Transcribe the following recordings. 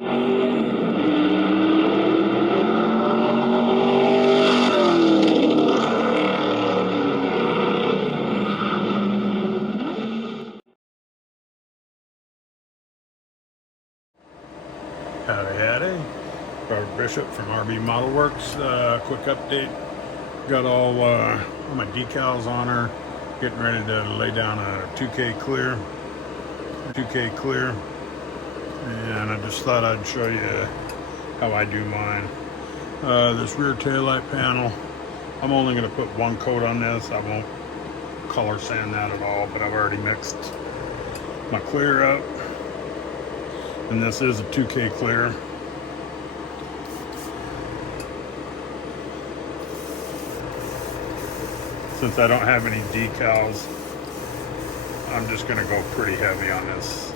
Howdy. Robert Bishop from RB Model Works. Quick update. Got all my decals on her. Getting ready to lay down a 2K clear. And I just thought I'd show you how I do mine. This rear taillight panel, I'm only going to put one coat on this. I won't color sand that at all, but I've already mixed my clear up. And this is a 2K clear. Since I don't have any decals, I'm just going to go pretty heavy on this.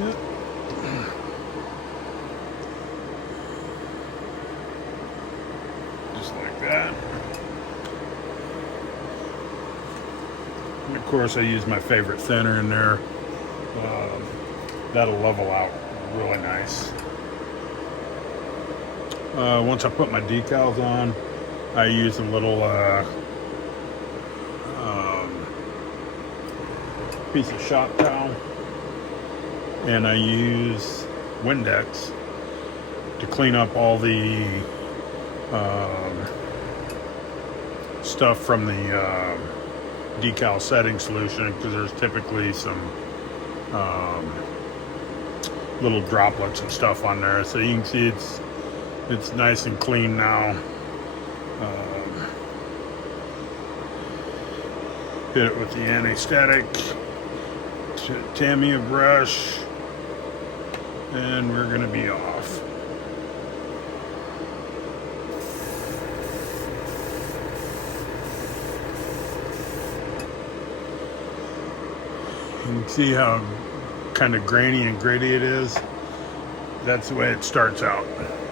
Yep. Just like that. And of course I use my favorite thinner in there. That'll level out really nice. Once I put my decals on, I use a little piece of shop towel, and I use Windex to clean up all the stuff from the decal setting solution, because there's typically some little droplets and stuff on there. So you can see it's nice and clean now. Hit it with the anti-static Tamiya brush, and we're gonna be off. You can see how kind of grainy and gritty it is. That's the way it starts out.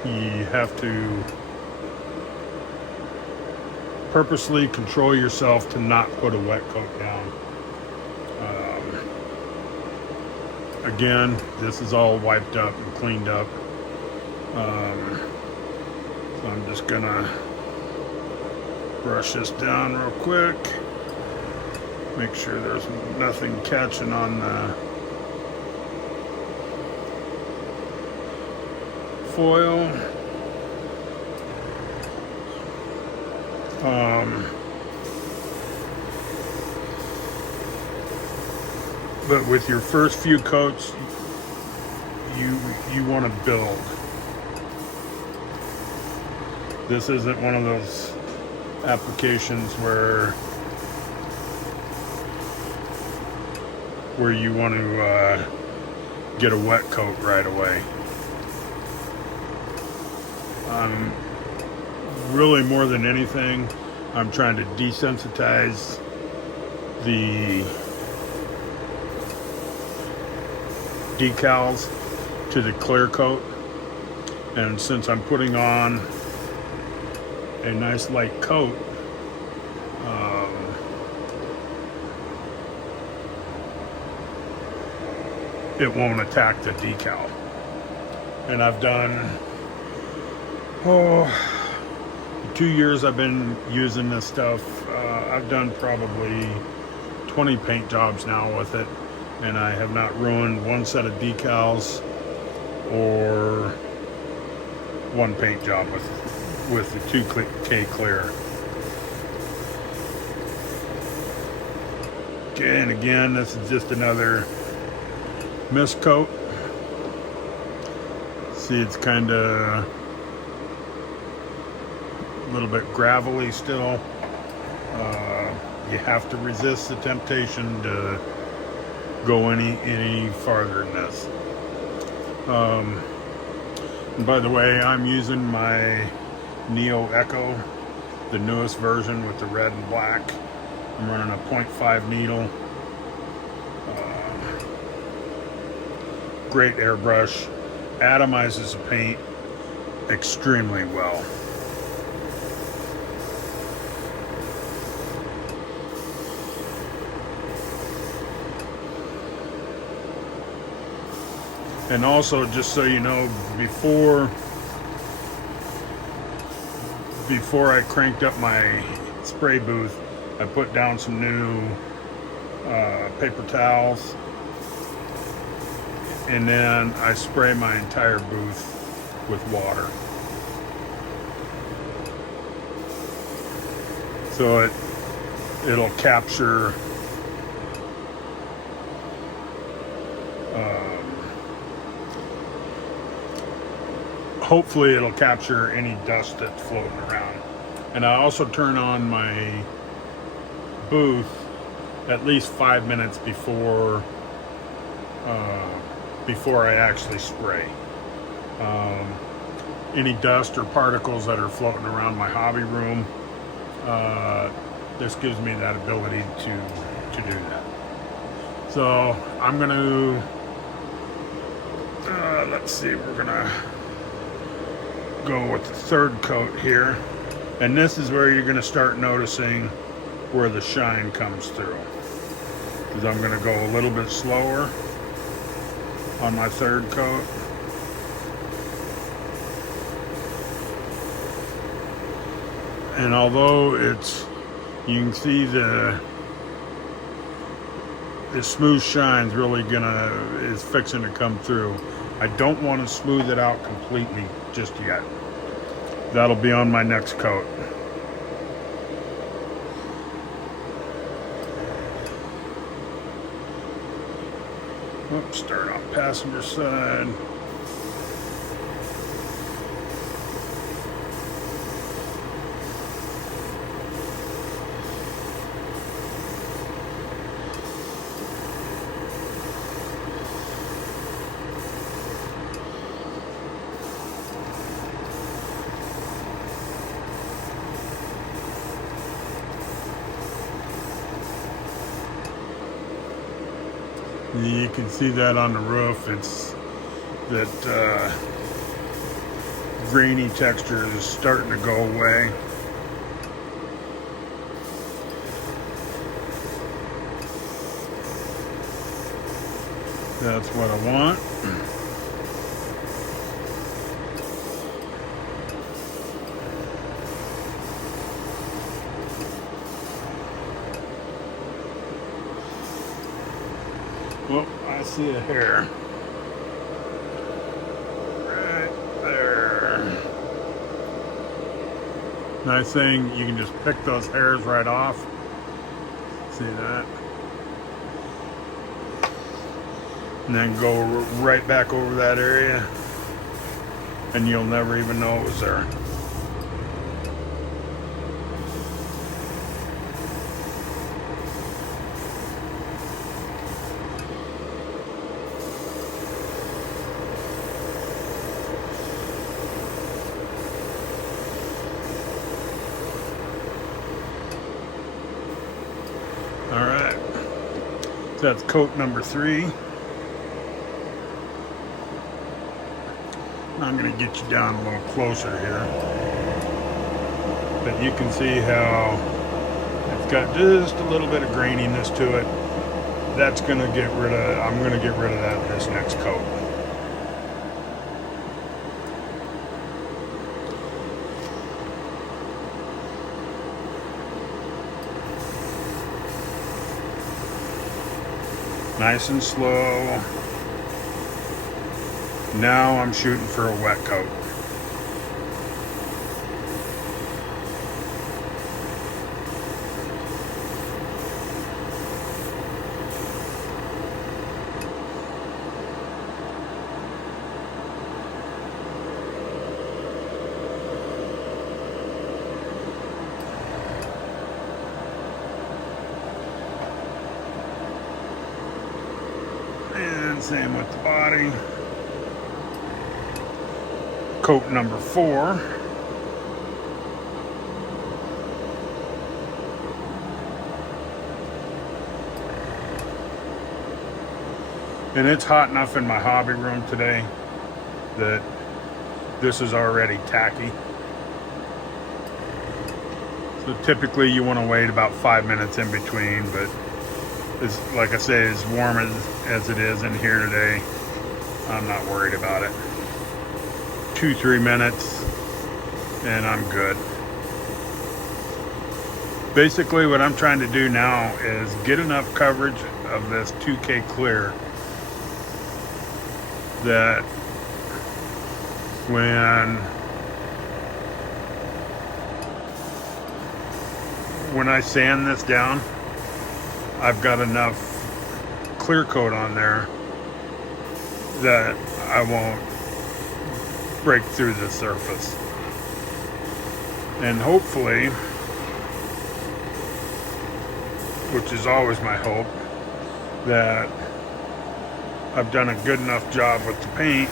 You have to purposely control yourself to not put a wet coat down. Again, this is all wiped up and cleaned up. So I'm just gonna brush this down real quick. Make sure there's nothing catching on the foil. But with your first few coats, you want to build. This isn't one of those applications where you want to get a wet coat right away. Really, more than anything, I'm trying to desensitize the decals to the clear coat. And since I'm putting on a nice light coat, it won't attack the decal. And I've done 2 years I've been using this stuff. I've done probably 20 paint jobs now with it, and I have not ruined one set of decals or one paint job with the 2K clear. Okay, and again, this is just another mist coat. See, it's kind of a little bit gravelly still. You have to resist the temptation to go any farther than this. And by the way, I'm using my Neo Echo, the newest version with the red and black. I'm running a 0.5 needle. Great airbrush, atomizes the paint extremely well. And also, just so you know, before I cranked up my spray booth, I put down some new paper towels, and then I spray my entire booth with water. So it'll capture hopefully it'll capture any dust that's floating around. And I also turn on my booth at least 5 minutes before I actually spray. Any dust or particles that are floating around my hobby room, this gives me that ability to do that. So I'm gonna let's see, we're gonna go with the third coat here, and this is where you're gonna start noticing where the shine comes through, because I'm gonna go a little bit slower on my third coat. And although you can see the smooth shine's really is fixing to come through. I don't want to smooth it out completely just yet. That'll be on my next coat. Oops, start on passenger side. You can see that on the roof. It's that grainy texture is starting to go away. That's what I want. Well, I see a hair right there. Nice thing, you can just pick those hairs right off. See that? And then go right back over that area, and you'll never even know it was there. All right, so that's coat number 3. I'm going to get you down a little closer here, but you can see how it's got just a little bit of graininess to it. That's going to get rid of, I'm going to get rid of that in this next coat. Nice and slow. Now I'm shooting for a wet coat. And same with the body. Coat number 4. And it's hot enough in my hobby room today that this is already tacky. So typically you want to wait about 5 minutes in between, but like I say, as warm as it is in here today, I'm not worried about it. 2-3 minutes and I'm good. Basically what I'm trying to do now is get enough coverage of this 2K clear that when I sand this down, I've got enough clear coat on there that I won't break through the surface. And hopefully, which is always my hope, that I've done a good enough job with the paint,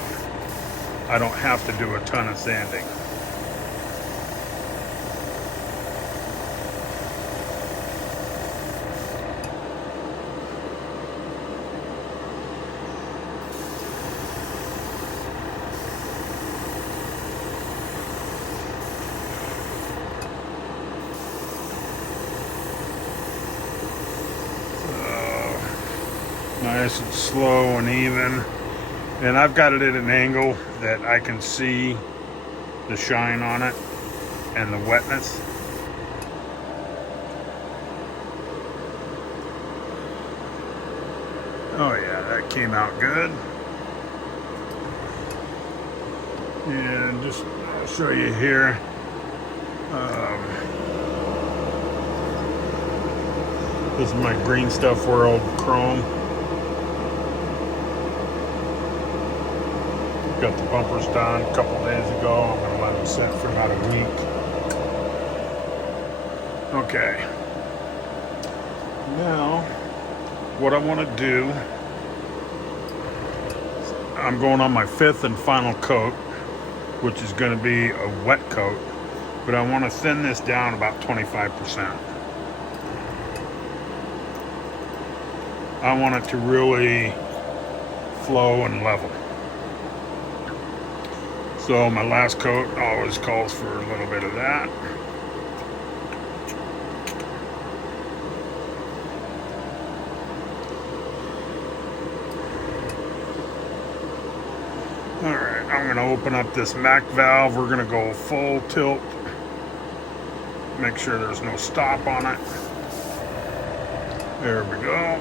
I don't have to do a ton of sanding. Nice and slow and even, and I've got it at an angle that I can see the shine on it and the wetness. Oh yeah, that came out good. And just I'll show you here. This is my Green Stuff World chrome. Got the bumpers done a couple days ago. I'm going to let them sit for about a week. Okay. Now, what I want to do, I'm going on my 5th and final coat, which is going to be a wet coat, but I want to thin this down about 25%. I want it to really flow and level. So my last coat always calls for a little bit of that. All right, I'm going to open up this MAC valve. We're going to go full tilt. Make sure there's no stop on it. There we go.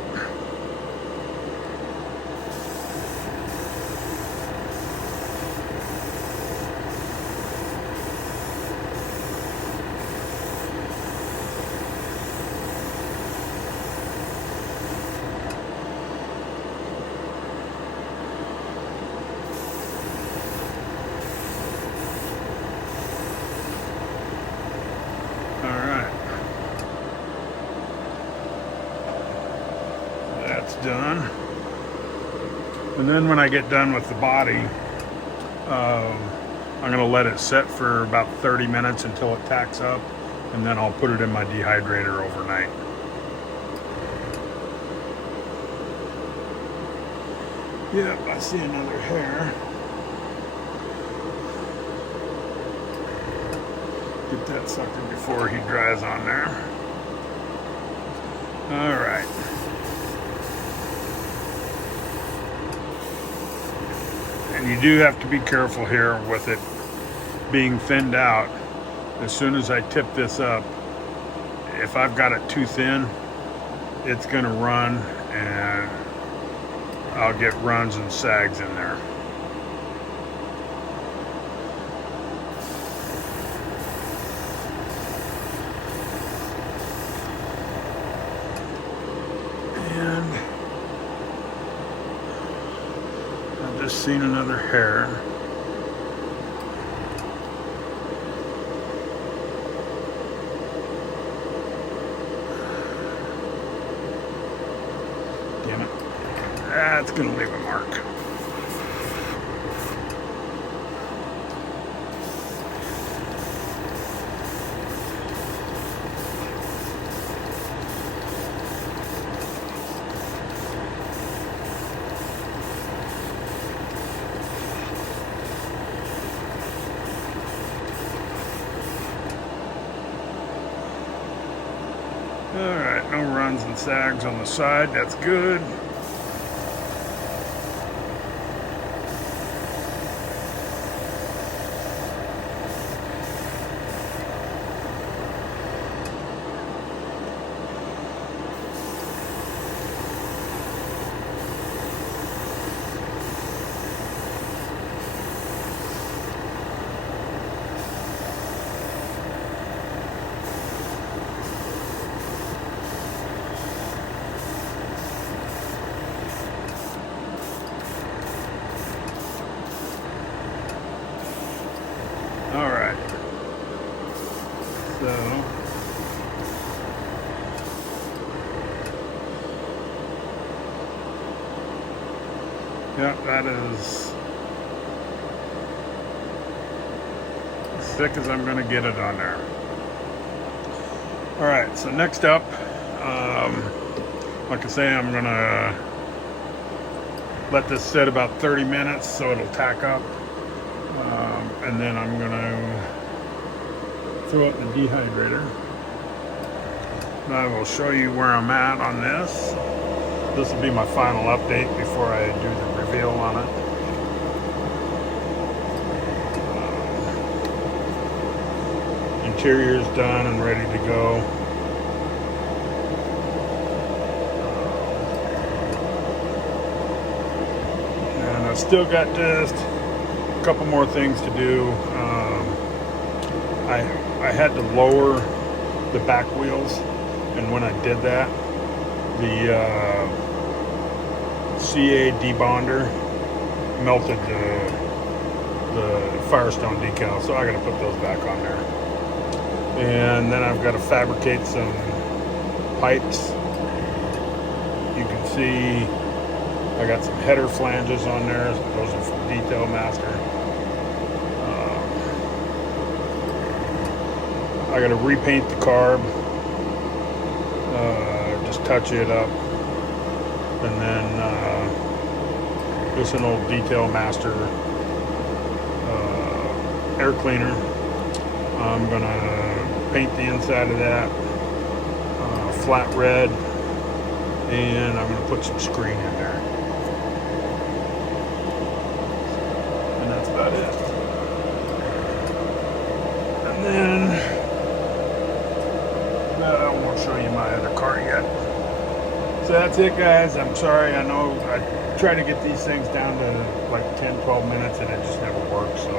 Done. And then when I get done with the body, I'm going to let it set for about 30 minutes until it tacks up, and then I'll put it in my dehydrator overnight. Yep, I see another hair. Get that sucker before he dries on there. All right. And you do have to be careful here with it being thinned out. As soon as I tip this up, if I've got it too thin, it's going to run and I'll get runs and sags in there. Just seen another hair. Damn it. That's going to leave a mark. Alright, no runs and sags on the side, that's good. Yeah, that is as thick as I'm going to get it on there. All right, so next up, like I say, I'm going to let this sit about 30 minutes so it'll tack up. And then I'm going to throw it in the dehydrator. And I will show you where I'm at on this. This will be my final update before I do the reveal on it. Interior is done and ready to go. And I've still got just a couple more things to do. I had to lower the back wheels, and when I did that, the CA debonder melted the Firestone decal, so I got to put those back on there. And then I've got to fabricate some pipes. You can see I got some header flanges on there. Those are from Detail Master. I got to repaint the carb, just touch it up, and then just an old Detail Master air cleaner. I'm gonna paint the inside of that flat red, and I'm gonna put some screen in there, and that's about it. And then I won't show you my other car yet. So that's it, guys. I'm sorry. I know I try to get these things down to like 10-12 minutes and it just never works. So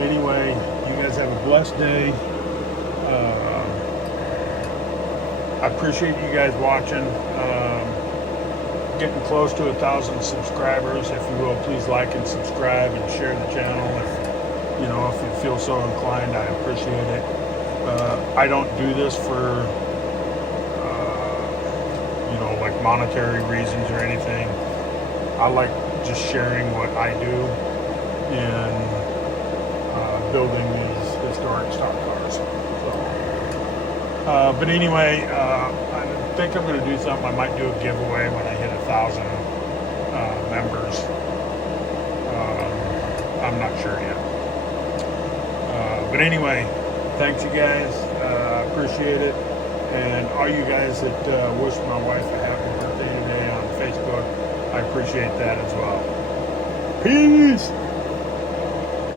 anyway, you guys have a blessed day. I appreciate you guys watching. Getting close to 1,000 subscribers. If you will, please like and subscribe and share the channel. If you feel so inclined, I appreciate it. I don't do this for like monetary reasons or anything. I like just sharing what I do in building these historic stock cars. So, but anyway, I think I'm going to do something. I might do a giveaway when I hit 1,000 members. I'm not sure yet. But anyway, thanks you guys. Appreciate it. And all you guys that wish my wife a happy birthday today on Facebook, I appreciate that as well. Peace!